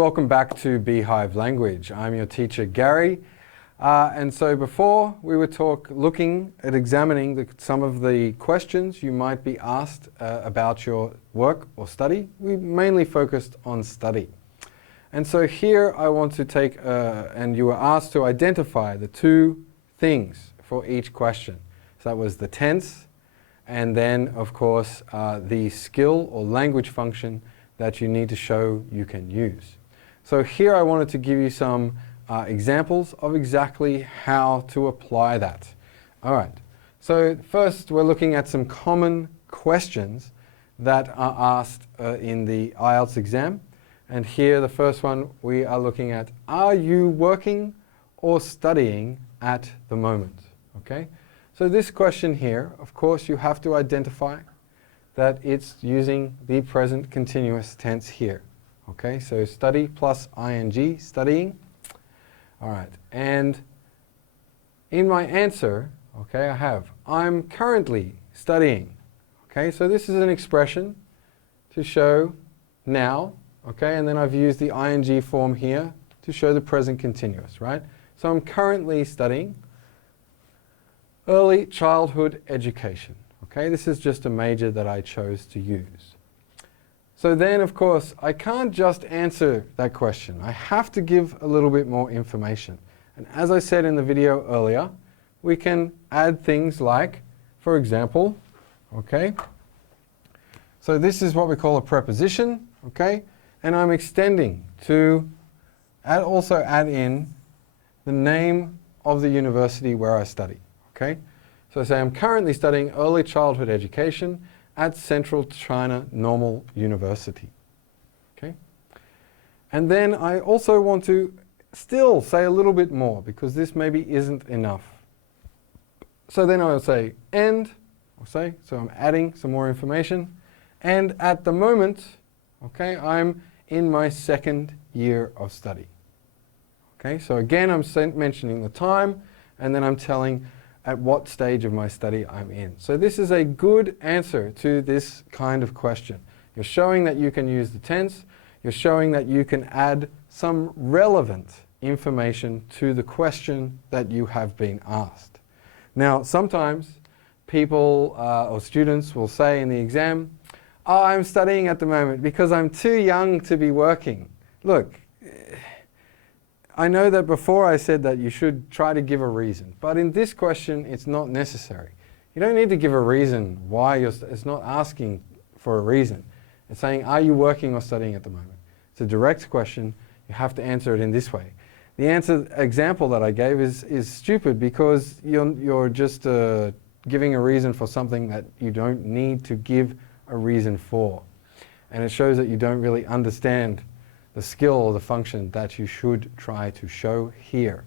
welcome back to Beehive Language. I'm your teacher Gary, and so before we were looking at examining some of the questions you might be asked about your work or study. We mainly focused on study. And so here I want to take, and you were asked to identify the two things for each question. So that was the tense, and then of course the skill or language function that you need to show you can use. So here I wanted to give you some examples of exactly how to apply that. All right, so first we're looking at some common questions that are asked in the IELTS exam. And here the first one we are looking at, are you working or studying at the moment? Okay, so this question here, of course you have to identify that it's using the present continuous tense here. Okay, so study plus ing, studying. All right, and in my answer, okay, I have, I'm currently studying. Okay, so this is an expression to show now, okay, and then I've used the ing form here to show the present continuous, right? So I'm currently studying early childhood education. Okay, this is just a major that I chose to use. So then, of course, I can't just answer that question. I have to give a little bit more information. And as I said in the video earlier, we can add things like, for example, okay, so this is what we call a preposition, okay, and I'm extending to also add in the name of the university where I study, okay. So I say I'm currently studying early childhood education at Central China Normal University. Okay? And then I also want to still say a little bit more because this maybe isn't enough. So then I'll say and, so I'm adding some more information. And at the moment, okay, I'm in my second year of study. Okay, so again I'm mentioning the time and then I'm telling at what stage of my study I'm in. So this is a good answer to this kind of question. You're showing that you can use the tense, you're showing that you can add some relevant information to the question that you have been asked. Now sometimes people or students will say in the exam, oh, I'm studying at the moment because I'm too young to be working. Look, I know that before I said that you should try to give a reason, but in this question it's not necessary. You don't need to give a reason why it's not asking for a reason. It's saying, are you working or studying at the moment? It's a direct question. You have to answer it in this way. The example that I gave is stupid because you're just giving a reason for something that you don't need to give a reason for. And it shows that you don't really understand the skill or the function that you should try to show here.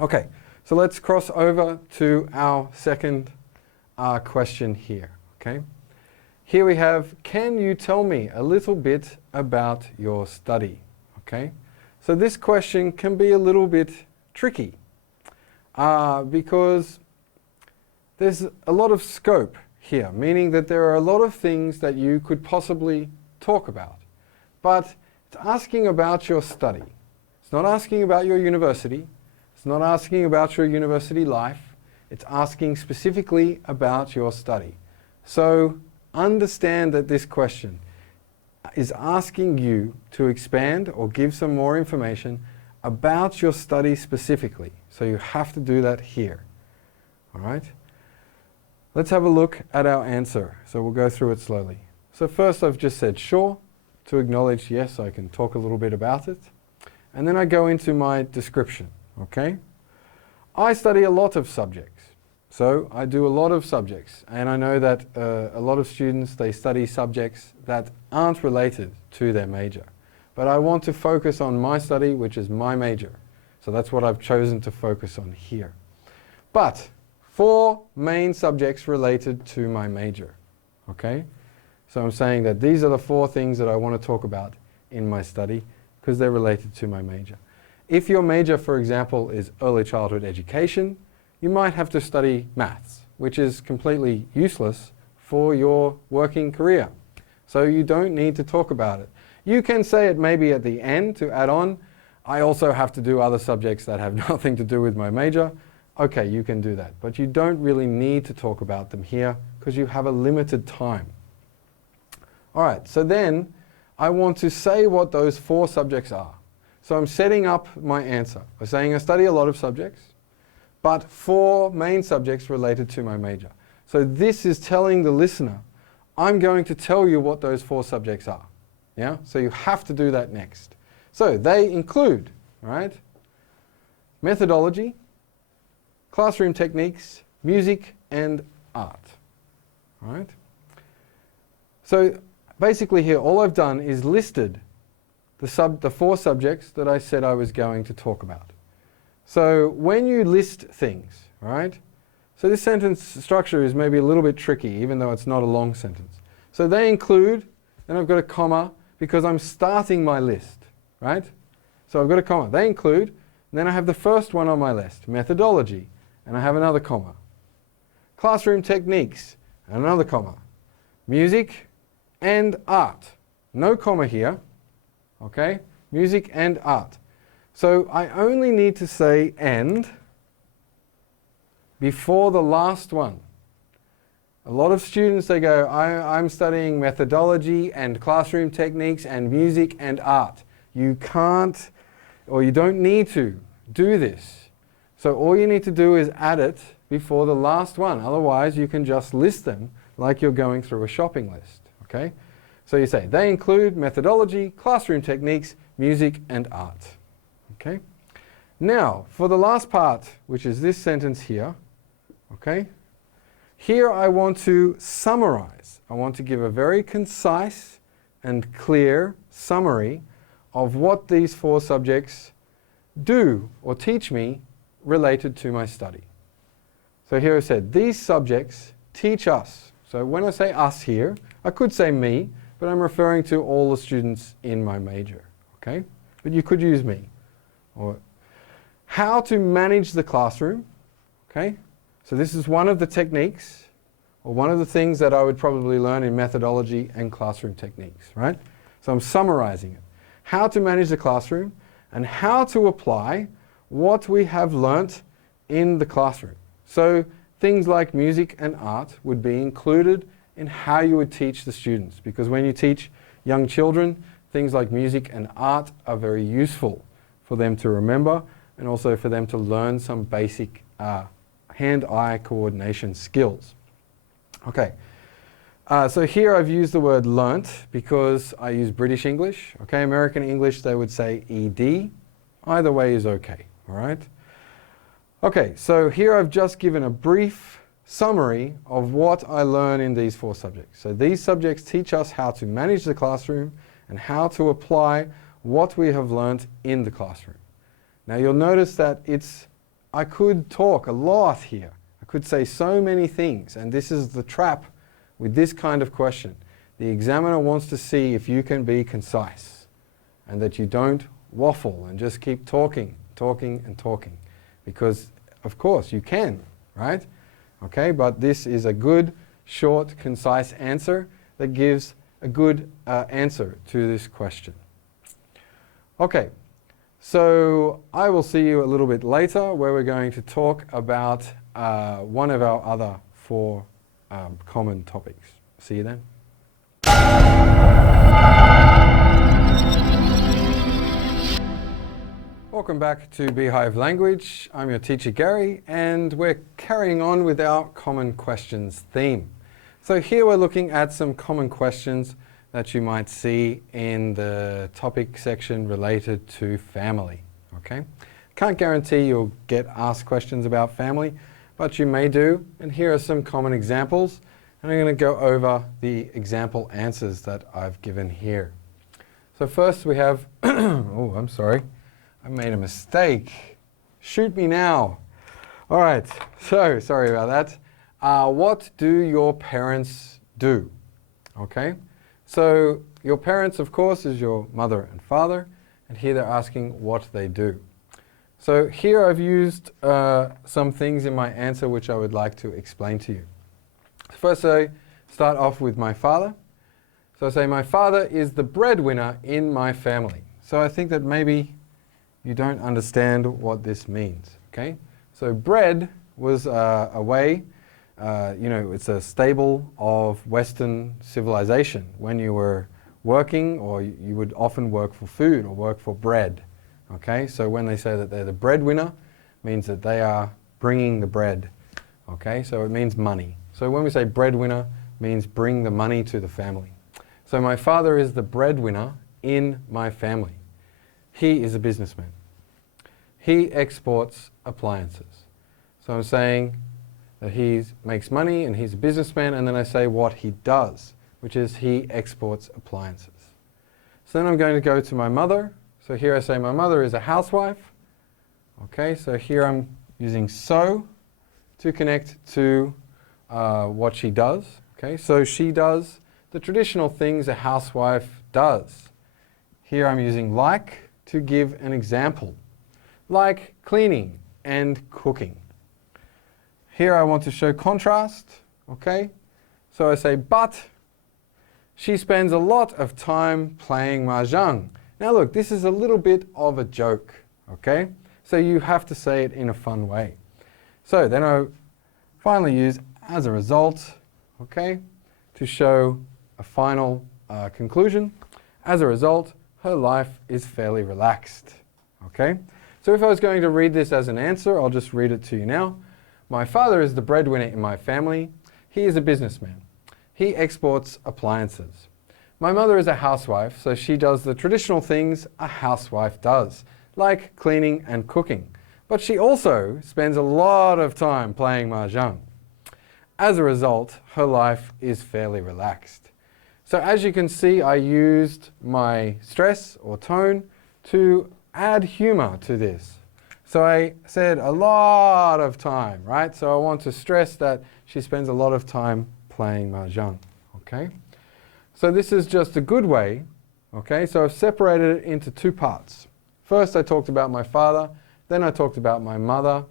Okay, so let's cross over to our second question here. Okay, here we have, can you tell me a little bit about your study? Okay, so this question can be a little bit tricky because there's a lot of scope here, meaning that there are a lot of things that you could possibly talk about. But it's asking about your study. It's not asking about your university. It's not asking about your university life. It's asking specifically about your study. So understand that this question is asking you to expand or give some more information about your study specifically. So you have to do that here. All right? Let's have a look at our answer. So we'll go through it slowly. So first I've just said sure, to acknowledge, yes, I can talk a little bit about it. And then I go into my description, okay? I study a lot of subjects. So I do a lot of subjects. And I know that a lot of students, they study subjects that aren't related to their major. But I want to focus on my study, which is my major. So that's what I've chosen to focus on here. But 4 main subjects related to my major, okay? So I'm saying that these are the 4 things that I want to talk about in my study because they're related to my major. If your major, for example, is early childhood education, you might have to study maths, which is completely useless for your working career. So you don't need to talk about it. You can say it maybe at the end to add on, I also have to do other subjects that have nothing to do with my major. Okay, you can do that. But you don't really need to talk about them here because you have a limited time. All right, so then I want to say what those 4 subjects are. So I'm setting up my answer by saying I study a lot of subjects, but 4 main subjects related to my major. So this is telling the listener, I'm going to tell you what those 4 subjects are. Yeah? So you have to do that next. So they include, right, methodology, classroom techniques, music, and art. All right? So basically here, all I've done is listed the 4 subjects that I said I was going to talk about. So when you list things, right, so this sentence structure is maybe a little bit tricky, even though it's not a long sentence. So they include, then I've got a comma, because I'm starting my list, right? So I've got a comma. They include, and then I have the first one on my list, methodology, and I have another comma. Classroom techniques, and another comma. Music and art. No comma here, okay? Music and art. So I only need to say and before the last one. A lot of students, they go, I'm studying methodology and classroom techniques and music and art. You can't, or you don't need to do this. So all you need to do is add it before the last one. Otherwise, you can just list them like you're going through a shopping list, okay? So you say, they include methodology, classroom techniques, music, and art, okay? Now, for the last part, which is this sentence here, okay? Here I want to summarize. I want to give a very concise and clear summary of what these 4 subjects do or teach me related to my study. So here I said, these subjects teach us. So when I say us here, I could say me, but I'm referring to all the students in my major, okay? But you could use me. Or how to manage the classroom, okay? So this is one of the techniques, or one of the things that I would probably learn in methodology and classroom techniques, right? So I'm summarizing it. How to manage the classroom and how to apply what we have learnt in the classroom. So things like music and art would be included in how you would teach the students, because when you teach young children, things like music and art are very useful for them to remember and also for them to learn some basic hand-eye coordination skills. Okay, so here I've used the word learnt because I use British English. Okay, American English they would say ED. Either way is okay, all right? Okay, so here I've just given a brief summary of what I learn in these 4 subjects. So these subjects teach us how to manage the classroom and how to apply what we have learnt in the classroom. Now you'll notice that I could talk a lot here. I could say so many things, and this is the trap with this kind of question. The examiner wants to see if you can be concise and that you don't waffle and just keep talking, and talking. Because, of course, you can, right? Okay, but this is a good, short, concise answer that gives a good answer to this question. Okay. So I will see you a little bit later where we're going to talk about one of our other 4 common topics. See you then. Welcome back to Beehive Language. I'm your teacher Gary and we're carrying on with our common questions theme. So here we're looking at some common questions that you might see in the topic section related to family, okay? Can't guarantee you'll get asked questions about family, but you may do, and here are some common examples, and I'm going to go over the example answers that I've given here. So first we have, oh, I'm sorry, I made a mistake. Shoot me now. All right, so sorry about that. What do your parents do? Okay. So your parents, of course, is your mother and father, and here they're asking what they do. So here I've used some things in my answer which I would like to explain to you. First I start off with my father. So I say my father is the breadwinner in my family. So I think that maybe you don't understand what this means. Okay? So bread was a way, it's a staple of Western civilization. When you were working, or you would often work for food or work for bread. Okay? So when they say that they're the breadwinner, means that they are bringing the bread. Okay? So it means money. So when we say breadwinner, means bring the money to the family. So my father is the breadwinner in my family. He is a businessman. He exports appliances. So I'm saying that he makes money and he's a businessman, and then I say what he does, which is he exports appliances. So then I'm going to go to my mother. So here I say my mother is a housewife. Okay, so here I'm using so to connect to what she does. Okay, so she does the traditional things a housewife does. Here I'm using like to give an example, like cleaning and cooking. Here I want to show contrast. Okay, so I say but she spends a lot of time playing mahjong. Now look, this is a little bit of a joke. Okay, so you have to say it in a fun way. So then I finally use as a result, okay, to show a final conclusion. As a result, her life is fairly relaxed. Okay, so if I was going to read this as an answer, I'll just read it to you now. My father is the breadwinner in my family. He is a businessman. He exports appliances. My mother is a housewife, so she does the traditional things a housewife does, like cleaning and cooking. But she also spends a lot of time playing mahjong. As a result, her life is fairly relaxed. So as you can see, I used my stress or tone to add humor to this. So I said a lot of time, right? So I want to stress that she spends a lot of time playing mahjong. Okay? So this is just a good way. Okay? So I've separated it into two parts. First I talked about my father, then I talked about my mother.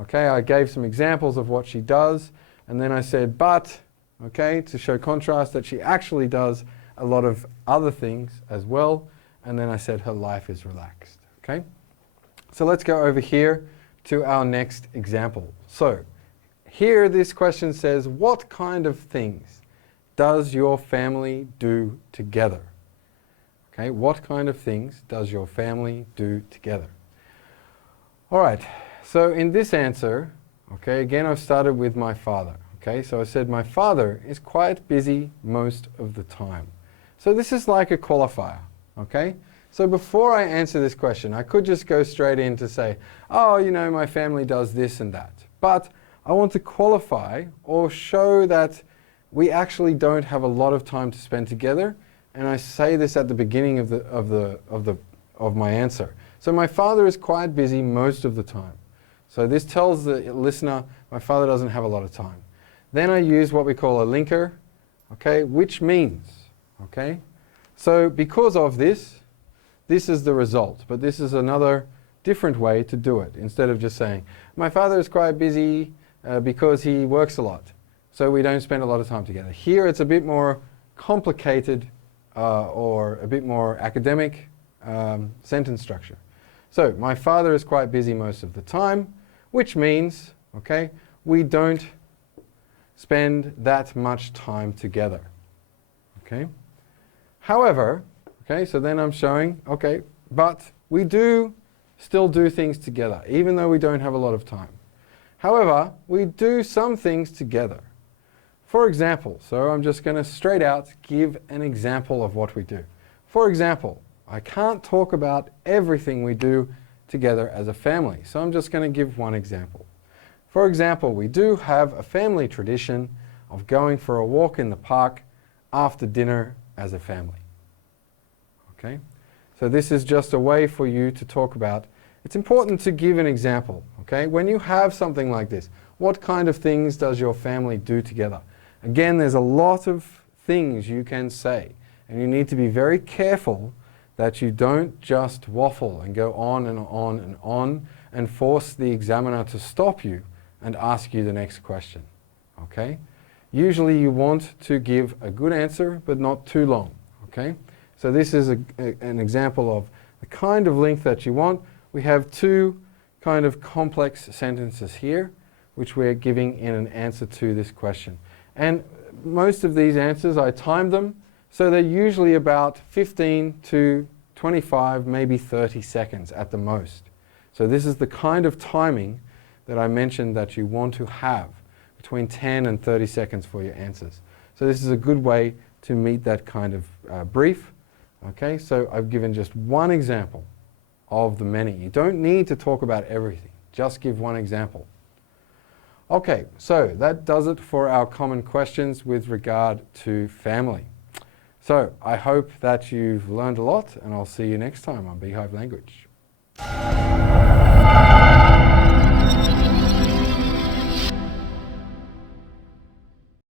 Okay? I gave some examples of what she does, and then I said but, okay, to show contrast that she actually does a lot of other things as well, and then I said her life is relaxed. Okay? So let's go over here to our next example. So here this question says, what kind of things does your family do together? Okay, what kind of things does your family do together? All right, so in this answer, okay, again I've started with my father. Okay, so I said my father is quite busy most of the time. So this is like a qualifier. Okay, so before I answer this question, I could just go straight in to say, oh, you know, my family does this and that. But I want to qualify or show that we actually don't have a lot of time to spend together, and I say this at the beginning of my answer. So my father is quite busy most of the time. So this tells the listener my father doesn't have a lot of time. Then I use what we call a linker, okay, which means, okay. So because of this, this is the result, but this is another different way to do it. Instead of just saying, my father is quite busy because he works a lot, so we don't spend a lot of time together. Here it's a bit more complicated or a bit more academic sentence structure. So my father is quite busy most of the time, which means, okay, we don't spend that much time together. Okay. However, okay, so then I'm showing, okay, but we do still do things together, even though we don't have a lot of time. However, we do some things together. For example, so I'm just going to straight out give an example of what we do. For example, I can't talk about everything we do together as a family, so I'm just going to give one example. For example, we do have a family tradition of going for a walk in the park after dinner as a family. Okay? So this is just a way for you to talk about. It's important to give an example. Okay? When you have something like this, what kind of things does your family do together? Again, there's a lot of things you can say, and you need to be very careful that you don't just waffle and go on and on and on and force the examiner to stop you and ask you the next question. Okay? Usually you want to give a good answer, but not too long, okay? So this is an example of the kind of length that you want. We have two kind of complex sentences here, which we're giving in an answer to this question. And most of these answers, I timed them, so they're usually about 15 to 25, maybe 30 seconds at the most. So this is the kind of timing that I mentioned that you want to have, between 10 and 30 seconds for your answers. So this is a good way to meet that kind of brief. Okay, so I've given just one example of the many. You don't need to talk about everything, just give one example. Okay, so that does it for our common questions with regard to family. So I hope that you've learned a lot, and I'll see you next time on Beehive Language.